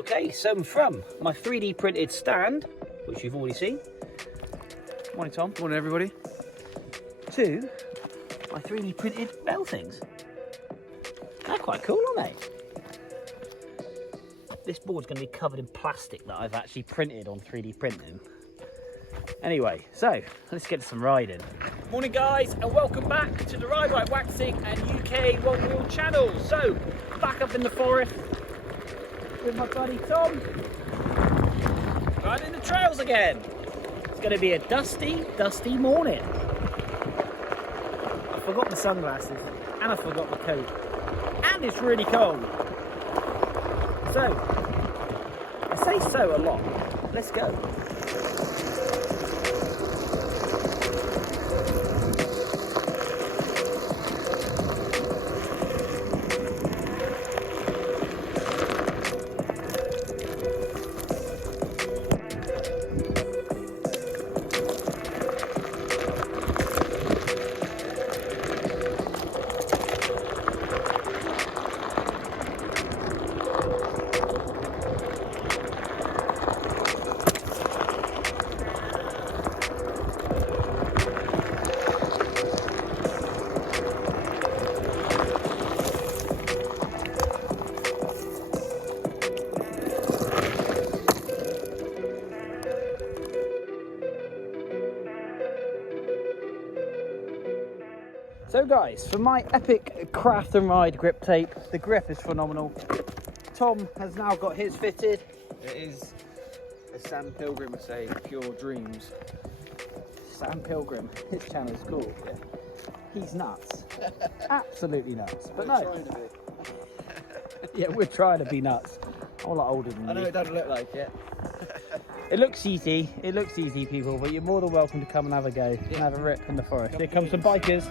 Okay, so from my 3D printed stand, which you've already seen. Morning, Tom. Morning, everybody. To my 3D printed bell things. They're quite cool, aren't they? This board's going to be covered in plastic that I've actually printed on 3D printing. Anyway, so let's get some riding. Morning, guys, and welcome back to the Ride Right Waxing and UK Onewheel channel. So, back up in the forest with my buddy Tom, riding the trails again. It's going to be a dusty, dusty morning. I forgot the sunglasses and I forgot the coat, and it's really cold. So, I say so a lot. Let's go. So guys, for my epic craft and ride grip tape, the grip is phenomenal. Tom has now got his fitted. It is a Sam Pilgrim say pure dreams. Sam Pilgrim, his channel is cool. Yeah. He's nuts. Absolutely nuts. But We're no. trying to be. Yeah, we're trying to be nuts. I'm a lot older than I know you. it doesn't look like it. It looks easy, people, but you're more than welcome to come and have a go and have a rip in the forest. Here comes some bikers.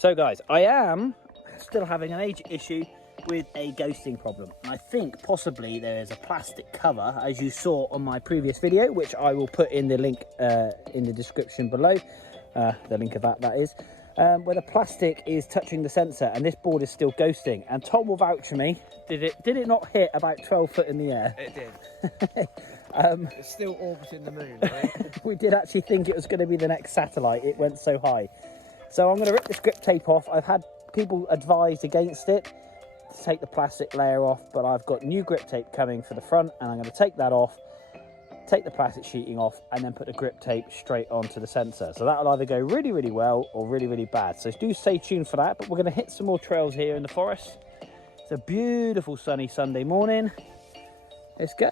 So guys, I am still having a major issue with a ghosting problem. And I think possibly there is a plastic cover, as you saw on my previous video, which I will put in the link in the description below. The link of that is. Where the plastic is touching the sensor and this board is still ghosting. And Tom will vouch for me. Did it not hit about 12 foot in the air? It did. It's still orbiting the moon, right? We did actually think it was going to be the next satellite. It went so high. So I'm going to rip this grip tape off. I've had people advised against it to take the plastic layer off, but I've got new grip tape coming for the front, and I'm going to take that off, take the plastic sheeting off, and then put the grip tape straight onto the sensor. So that'll either go really, really well or really, really bad. So do stay tuned for that, but we're going to hit some more trails here in the forest. It's a beautiful sunny Sunday morning. Let's go.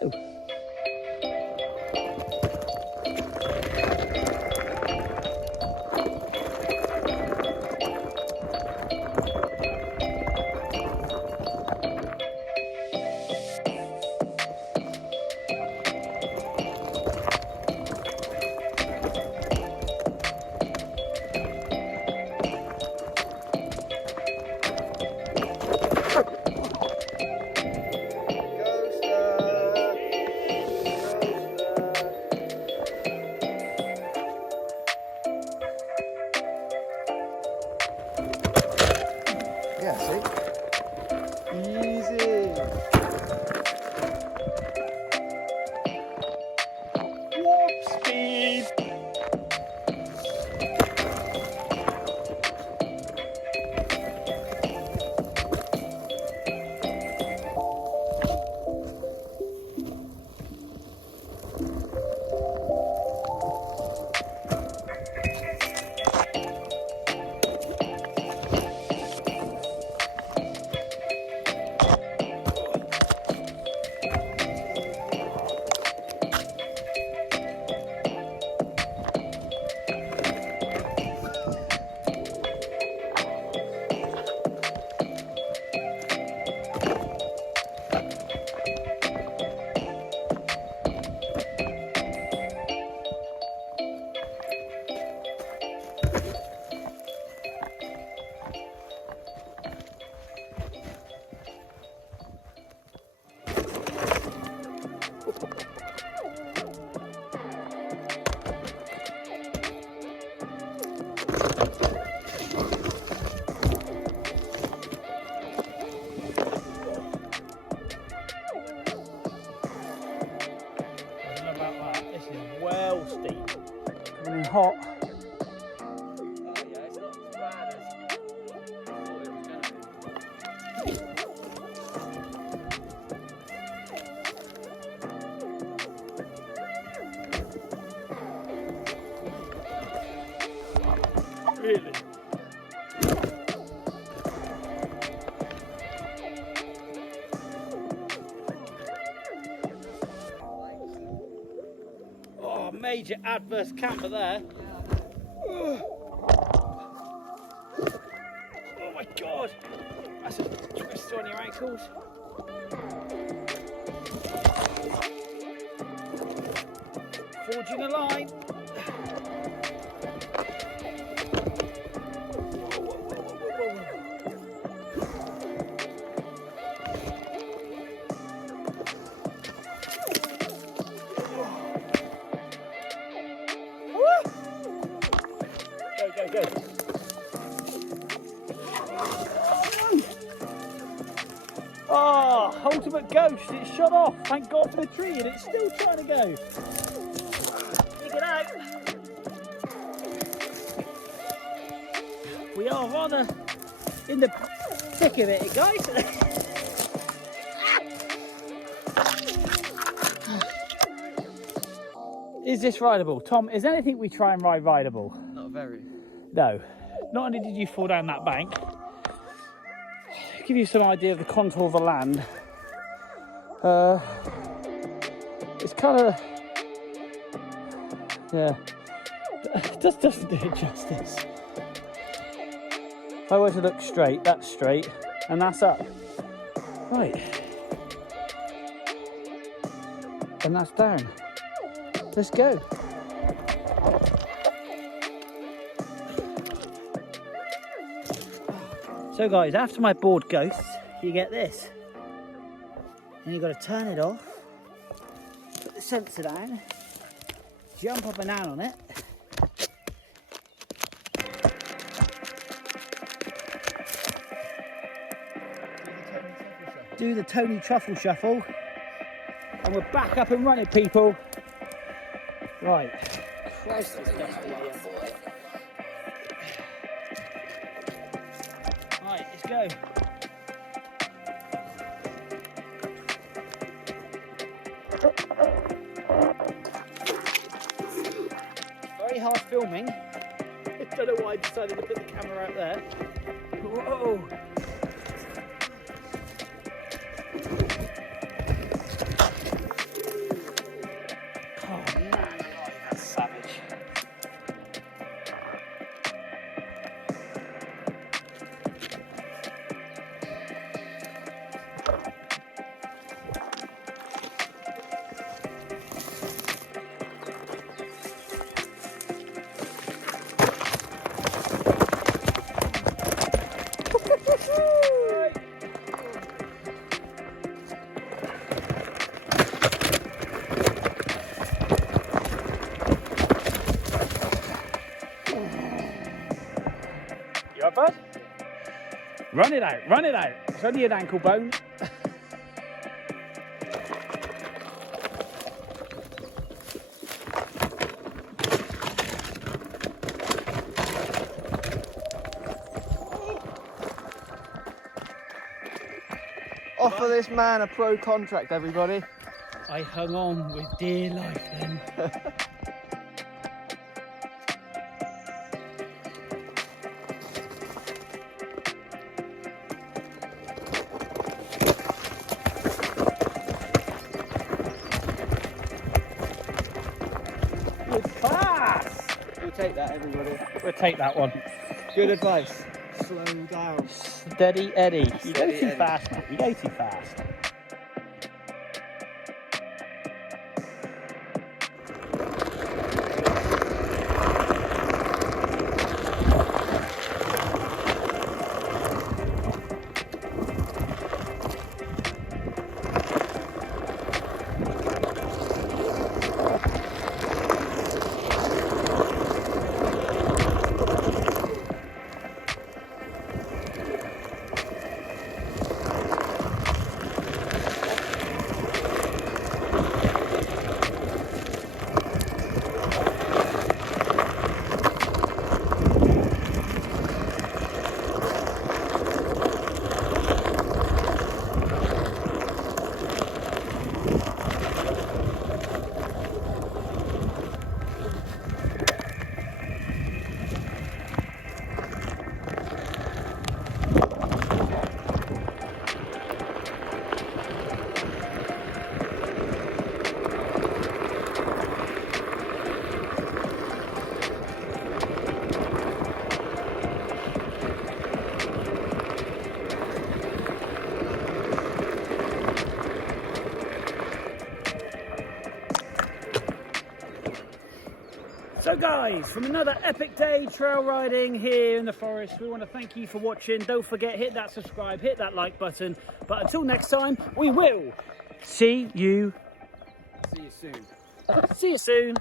Yeah, see? Easy. Warp speed. Well steep. Coming in hot. Oh yeah, it's not as bad as I thought it was going to be. Really? Oh, major adverse camber there. Oh my god, that's a twist on your ankles. Forging a line. Go. Oh, ultimate ghost, it's shot off. Thank God for the tree and it's still trying to go. Dig it out. We are rather in the thick of it, guys. Is this rideable? Tom, is anything we try and ride rideable? Not very. No. Not only did you fall down that bank, give you some idea of the contour of the land. It's kind of, yeah, it just doesn't do it justice. If I were to look straight, that's straight, and that's up. Right. And that's down. Let's go. So guys, after my board ghosts, you get this. And you've got to turn it off, put the sensor down, jump up and down on it. Do the Tony Truffle Shuffle. And we're back up and running, people. Right. Christ, it's dusty here. Right, let's go. Very hard filming. I don't know why I decided to put the camera out there. Whoa. Oh man, that's savage. You up, bud? Run it out, run it out. It's only an ankle bone. Offer this man a pro contract, everybody. I hung on with dear life then. Good pass! We'll take that, everybody. We'll take that one. Good advice. Slow down. Steady Eddie. You go Steady too Eddie. fast, mate. You go too fast. So guys, from another epic day trail riding here in the forest, we want to thank you for watching. Don't forget, hit that subscribe, hit that like button. But until next time, we will see you See you soon. See you soon.